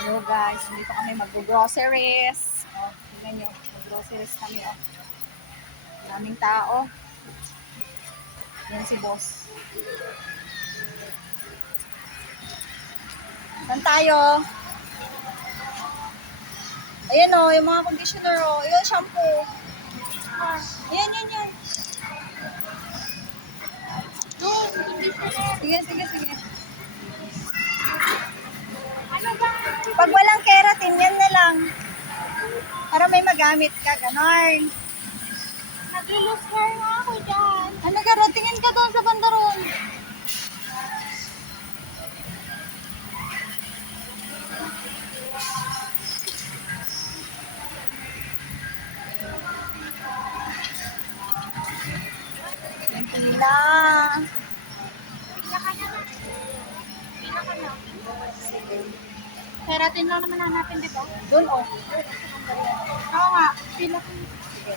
Hello guys, dito kami mag-groceries. Oh, tingnan nyo, mag-groceries kami. Oh. Daming tao. Yan si boss. Saan tayo? Ayan o, yung mga conditioner o. Yung shampoo. Yan. Sige, sige. Ano ba? Pag walang keratin, yan na lang. Para may magamit ka, ganon. Nag-lose hair nga ako dyan. Ano ka, tingin ka doon sa bandaron. Yan po nila. Pila ka na. Pila ka na. Sige. Keratin lang naman hanapin, di ba? Doon o. Oo nga. Pila ka na. Sige.